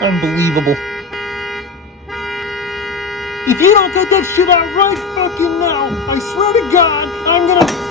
Unbelievable. If you don't get that shit out right fucking now, I swear to God, I'm gonna...